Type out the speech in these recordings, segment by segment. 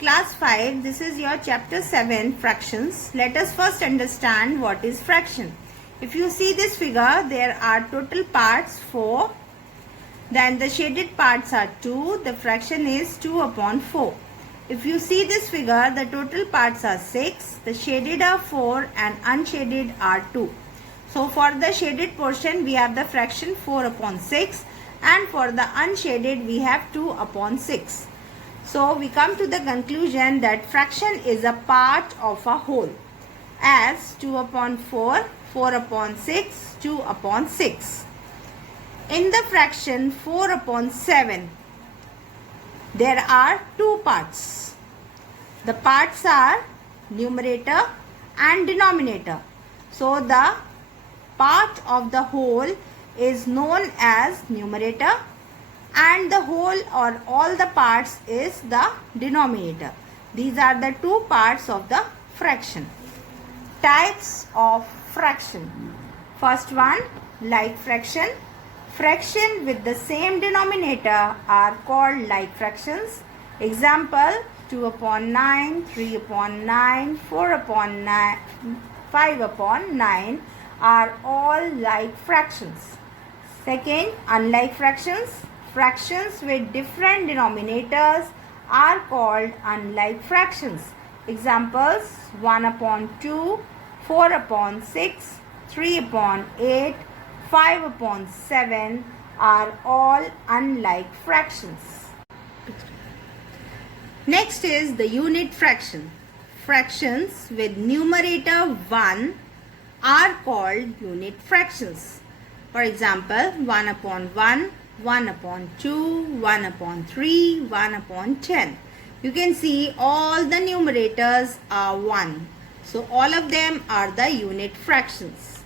Class 5, this is your chapter 7, fractions. Let us first understand what is fraction. If you see this figure, there are total parts 4. Then the shaded parts are 2. The fraction is 2 upon 4. If you see this figure, the total parts are 6. The shaded are 4 and unshaded are 2. So for the shaded portion, we have the fraction 4 upon 6. And for the unshaded, we have 2 upon 6. So we come to the conclusion that fraction is a part of a whole, as 2 upon 4, 4 upon 6, 2 upon 6. In the fraction 4 upon 7, there are two parts. The parts are numerator and denominator. So the part of the whole is known as numerator, and the whole or all the parts is the denominator. These are the two parts of the fraction. Types of fraction. First one, like fraction. Fraction with the same denominator are called like fractions. Example, 2 upon 9, 3 upon 9, 4 upon 9, 5 upon 9 are all like fractions. Second, unlike fractions. Fractions with different denominators are called unlike fractions. Examples, 1 upon 2, 4 upon 6, 3 upon 8, 5 upon 7 are all unlike fractions. Next is the unit fraction. Fractions with numerator 1 are called unit fractions. For example, 1 upon 1, 1 upon 2, 1 upon 3, 1 upon 10. You can see all the numerators are 1. So all of them are the unit fractions.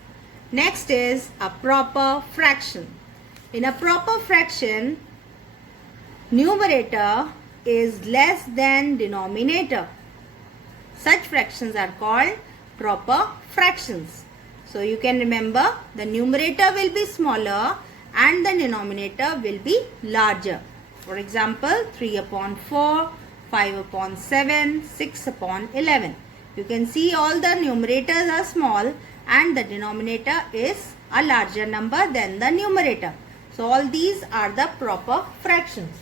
Next is a proper fraction. In a proper fraction, numerator is less than denominator. Such fractions are called proper fractions. So you can remember the numerator will be smaller and the denominator will be larger. For example, 3 upon 4, 5 upon 7, 6 upon 11. You can see all the numerators are small and the denominator is a larger number than the numerator. So all these are the proper fractions.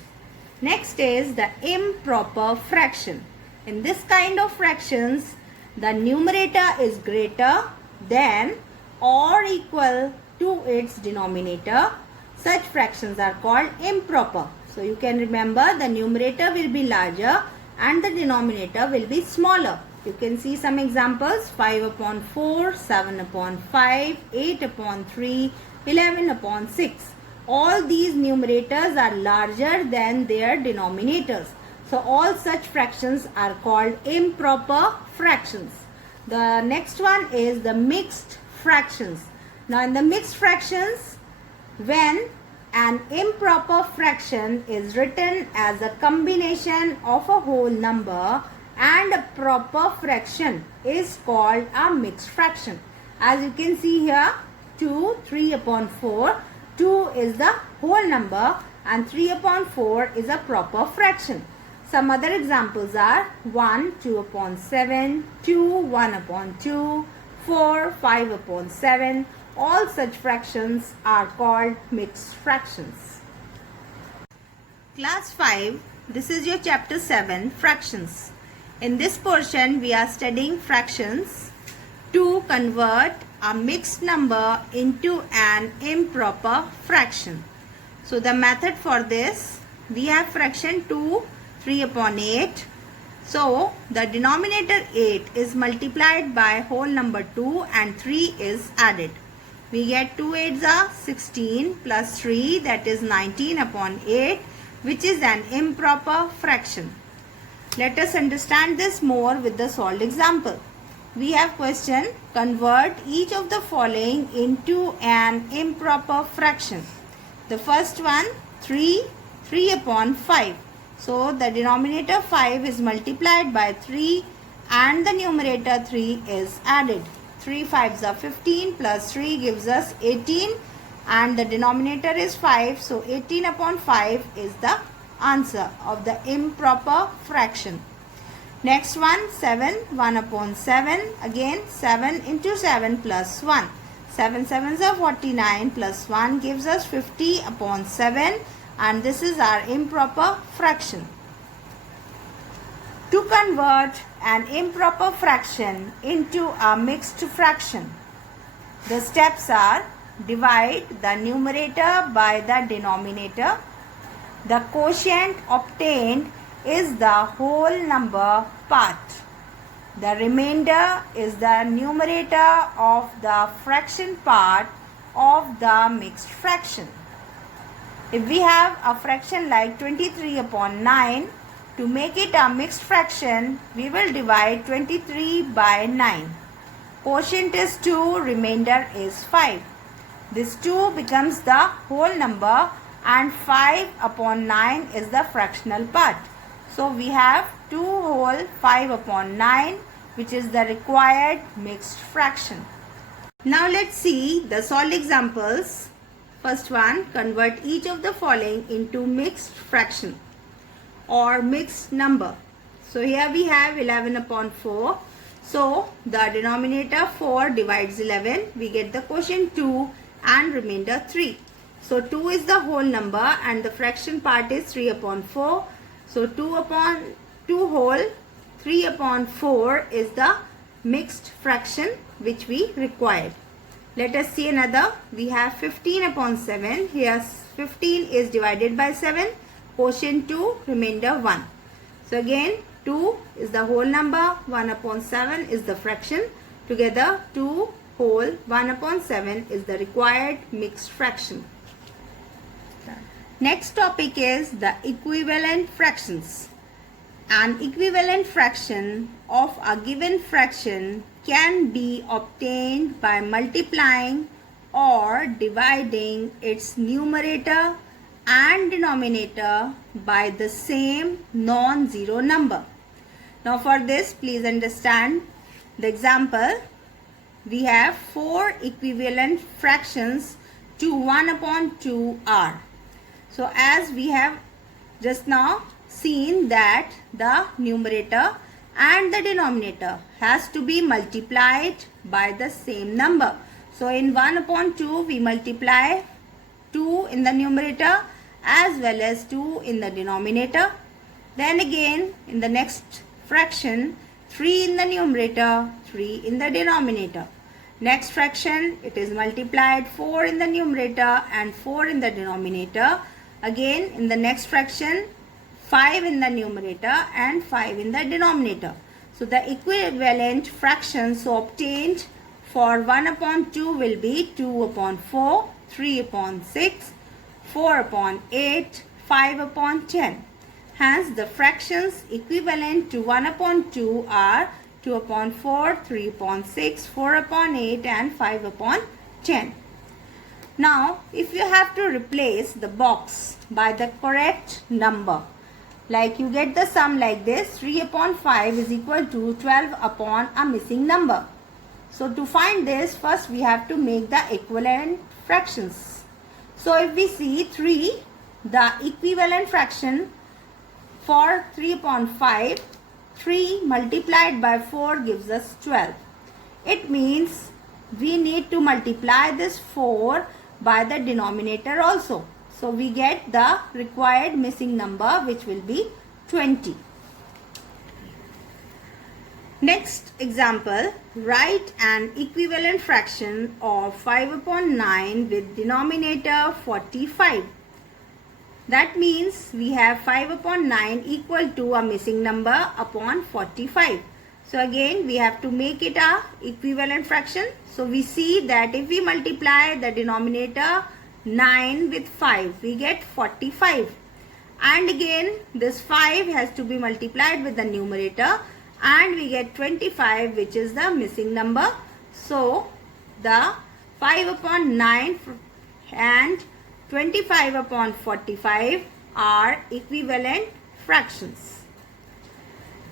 Next is the improper fraction. In this kind of fractions, the numerator is greater than or equal to its denominator. Such fractions are called improper. So you can remember the numerator will be larger and the denominator will be smaller. You can see some examples, 5 upon 4, 7 upon 5, 8 upon 3, 11 upon 6. All these numerators are larger than their denominators. So all such fractions are called improper fractions. The next one is the mixed fractions. Now in the mixed fractions, when an improper fraction is written as a combination of a whole number and a proper fraction is called a mixed fraction. As you can see here, 2, 3 upon 4. 2 is the whole number and 3 upon 4 is a proper fraction. Some other examples are 1, 2 upon 7, 2, 1 upon 2, 4, 5 upon 7. All such fractions are called mixed fractions. Class 5, this is your chapter 7, fractions. In this portion, we are studying fractions to convert a mixed number into an improper fraction. So the method for this, we have fraction 2, 3 upon 8. So the denominator 8 is multiplied by whole number 2 and 3 is added. We get 2 8s are 16 plus 3, that is 19 upon 8, which is an improper fraction. Let us understand this more with the solved example. We have question, convert each of the following into an improper fraction. The first one, 3 upon 5. So the denominator 5 is multiplied by 3 and the numerator 3 is added. 3 5s are 15 plus 3 gives us 18 and the denominator is 5. So 18 upon 5 is the answer of the improper fraction. Next one, 7, 1 upon 7. Again, 7 into 7 plus 1. 7 sevens are 49 plus 1 gives us 50 upon 7, and this is our improper fraction. To convert an improper fraction into a mixed fraction, the steps are: divide the numerator by the denominator. The quotient obtained is the whole number part. The remainder is the numerator of the fraction part of the mixed fraction. If we have a fraction like 23 upon 9, to make it a mixed fraction, we will divide 23 by 9. Quotient is 2, remainder is 5. This 2 becomes the whole number and 5 upon 9 is the fractional part. So we have 2 whole 5 upon 9, which is the required mixed fraction. Now let's see the solved examples. First one, convert each of the following into mixed fraction or mixed number. So here we have 11 upon 4. So the denominator 4 divides 11. We get the quotient 2 and remainder 3. So 2 is the whole number and the fraction part is 3 upon 4. So 2 upon 2 whole 3 upon 4 is the mixed fraction which we required. Let us see another. We have 15 upon 7. Here 15 is divided by 7. Quotient 2, remainder 1. So again 2 is the whole number. 1 upon 7 is the fraction. Together 2 whole 1 upon 7 is the required mixed fraction. Next topic is the equivalent fractions. An equivalent fraction of a given fraction can be obtained by multiplying or dividing its numerator and denominator by the same non-zero number. Now for this, please understand the example. We have 4 equivalent fractions to 1 upon 2 are. So as we have just now seen that the numerator and the denominator has to be multiplied by the same number. So in 1 upon 2 we multiply 2 in the numerator as well as 2 in the denominator. Then again in the next fraction 3 in the numerator, 3 in the denominator. Next fraction it is multiplied 4 in the numerator and 4 in the denominator. Again in the next fraction 5 in the numerator and 5 in the denominator. So the equivalent fractions so obtained for 1 upon 2 will be 2 upon 4, 3 upon 6, 4 upon 8, 5 upon 10. Hence the fractions equivalent to 1 upon 2 are 2 upon 4, 3 upon 6, 4 upon 8 and 5 upon 10. Now if you have to replace the box by the correct number, like you get the sum like this, 3 upon 5 is equal to 12 upon a missing number. So to find this, first we have to make the equivalent fractions. So if we see 3, the equivalent fraction for 3 upon 5, 3 multiplied by 4 gives us 12. It means we need to multiply this 4 by the denominator also. So we get the required missing number which will be 20. Next example, write an equivalent fraction of 5 upon 9 with denominator 45. That means we have 5 upon 9 equal to a missing number upon 45. So again we have to make it a equivalent fraction. So we see that if we multiply the denominator 9 with 5, we get 45. And again this 5 has to be multiplied with the numerator and we get 25, which is the missing number. So the 5 upon 9 and 25 upon 45 are equivalent fractions.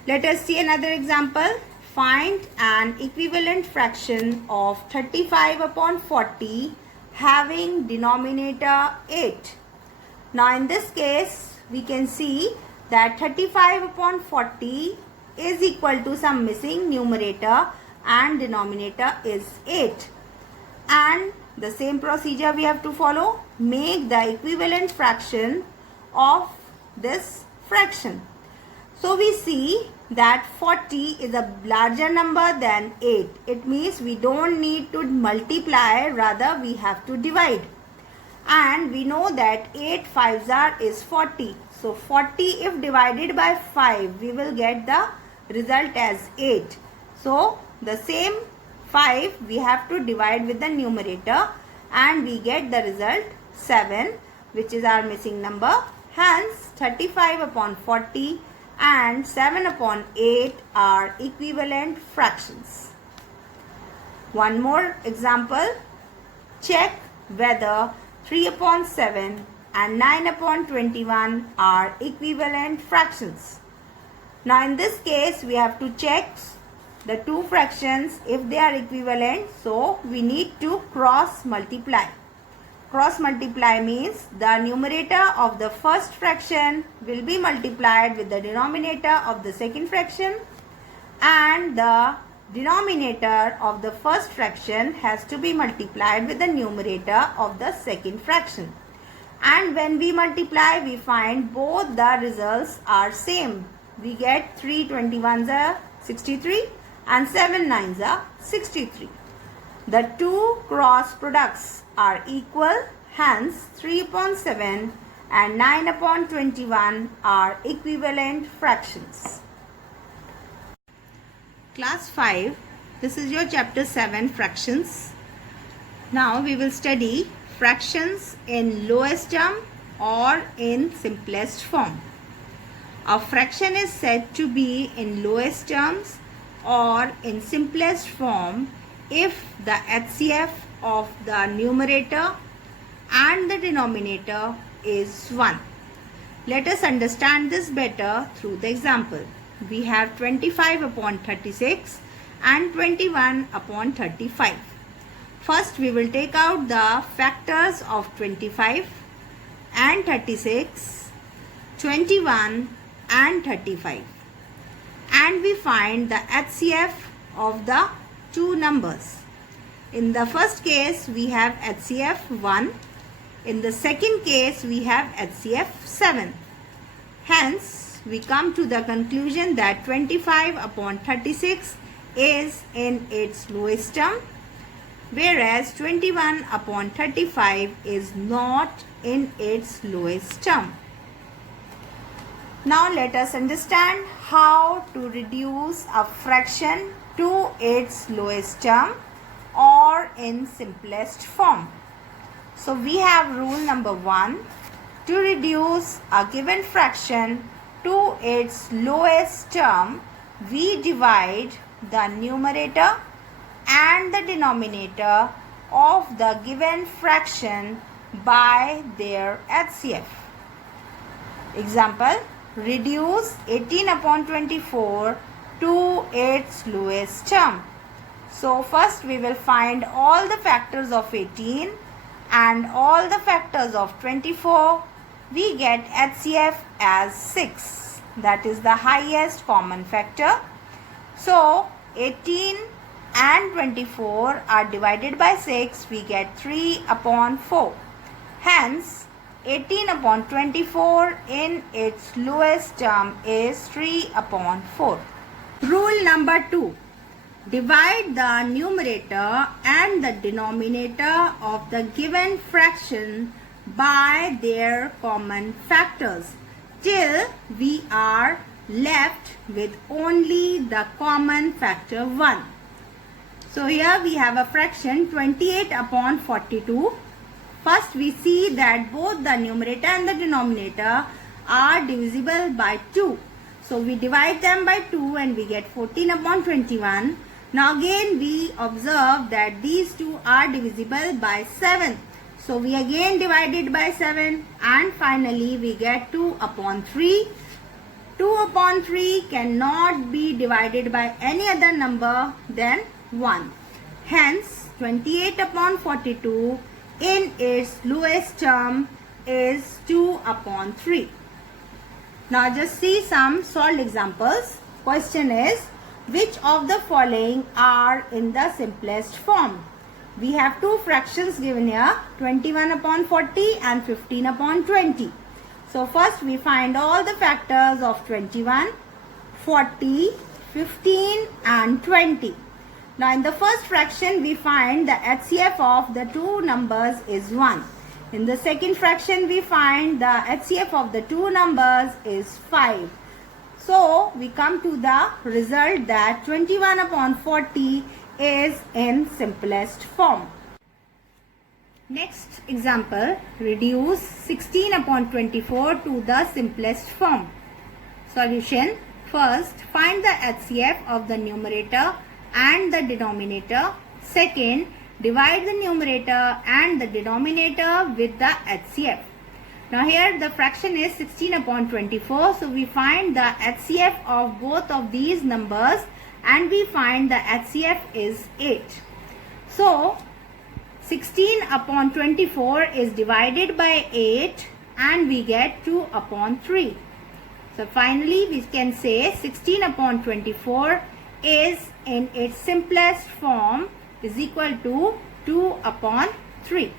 Let us see another example. Find an equivalent fraction of 35 upon 40 having denominator 8. Now in this case we can see that 35 upon 40 is equal to some missing numerator and denominator is 8. And the same procedure we have to follow. Make the equivalent fraction of this fraction. So we see that 40 is a larger number than 8. It means we don't need to multiply, rather we have to divide. And we know that 8 5s are is 40. So 40 if divided by 5, we will get the result as 8. So the same 5 we have to divide with the numerator and we get the result 7, which is our missing number. Hence 35 upon 40 and 7 upon 8 are equivalent fractions. One more example. Check whether 3 upon 7 and 9 upon 21 are equivalent fractions. Now in this case we have to check the two fractions if they are equivalent, so we need to cross multiply. Cross multiply means the numerator of the first fraction will be multiplied with the denominator of the second fraction, and the denominator of the first fraction has to be multiplied with the numerator of the second fraction. And when we multiply, we find both the results are same. We get 3 21s are 63 and 7 9s are 63. The two cross products are equal, hence 3 upon 7 and 9 upon 21 are equivalent fractions. Class 5, this is your chapter 7, fractions. Now we will study fractions in lowest term or in simplest form. A fraction is said to be in lowest terms or in simplest form if the HCF of the numerator and the denominator is 1. Let us understand this better through the example. We have 25 upon 36 and 21 upon 35. First we will take out the factors of 25 and 36, 21 and 35. And we find the HCF of the two numbers. In the first case we have HCF 1. In the second case we have HCF 7. Hence we come to the conclusion that 25 upon 36 is in its lowest term, whereas 21 upon 35 is not in its lowest term. Now let us understand how to reduce a fraction to its lowest term or in simplest form. So we have rule number 1. To reduce a given fraction to its lowest term, we divide the numerator and the denominator of the given fraction by their HCF. Example, reduce 18 upon 24 to its lowest term. So first we will find all the factors of 18 and all the factors of 24. We get HCF as 6. That is the highest common factor. So 18 and 24 are divided by 6. We get 3 upon 4. Hence 18 upon 24 in its lowest term is 3 upon 4. Rule number 2. Divide the numerator and the denominator of the given fraction by their common factors till we are left with only the common factor 1. So here we have a fraction 28 upon 42. First we see that both the numerator and the denominator are divisible by 2. So we divide them by 2 and we get 14 upon 21. Now again we observe that these two are divisible by 7. So we again divide it by 7 and finally we get 2 upon 3. 2 upon 3 cannot be divided by any other number than 1. Hence 28 upon 42 in its lowest term is 2 upon 3. Now just see some solved examples. question is, which of the following are in the simplest form? We have two fractions given here, 21 upon 40 and 15 upon 20. So first we find all the factors of 21, 40, 15 and 20. Now in the first fraction we find the HCF of the two numbers is 1. In the second fraction we find the HCF of the two numbers is 5. So we come to the result that 21 upon 40 is in simplest form. Next example, reduce 16 upon 24 to the simplest form. Solution. First, find the HCF of the numerator and the denominator. Second, divide the numerator and the denominator with the HCF. Now here the fraction is 16 upon 24. So we find the HCF of both of these numbers and we find the HCF is 8. So 16 upon 24 is divided by 8 and we get 2 upon 3. So finally we can say 16 upon 24 is in its simplest form is equal to 2 upon 3.